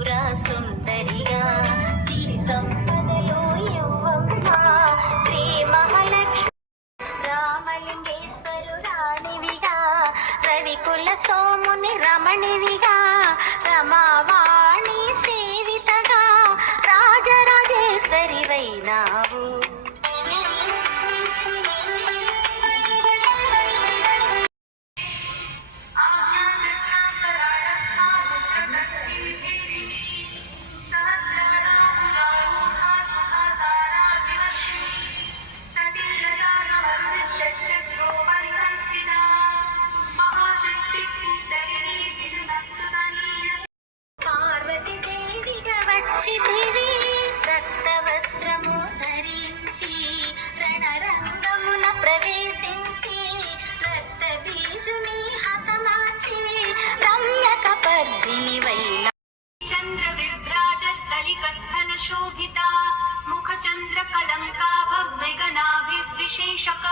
త్రిపురా సుందరిగా సిరి సంపదలో యవ్వమ్మ శ్రీ మహాలక్ష్మి రామలింగేశ్వరు రాణివిగా రవికుల సోముని రమణివిగా రమావాణి సేవితగా రాజరాజేశ్వరి వైనావు రక్తవస్త్రము ధరించి రణరంగమున ప్రవేశించి రక్త బీజుని హతమార్చి రమ్యక పర్దిని వైన చంద్ర విభ్రాజ దళిక స్థల శోభిత ముఖ చంద్ర కలంకా భవ్యగనాభివిశేషక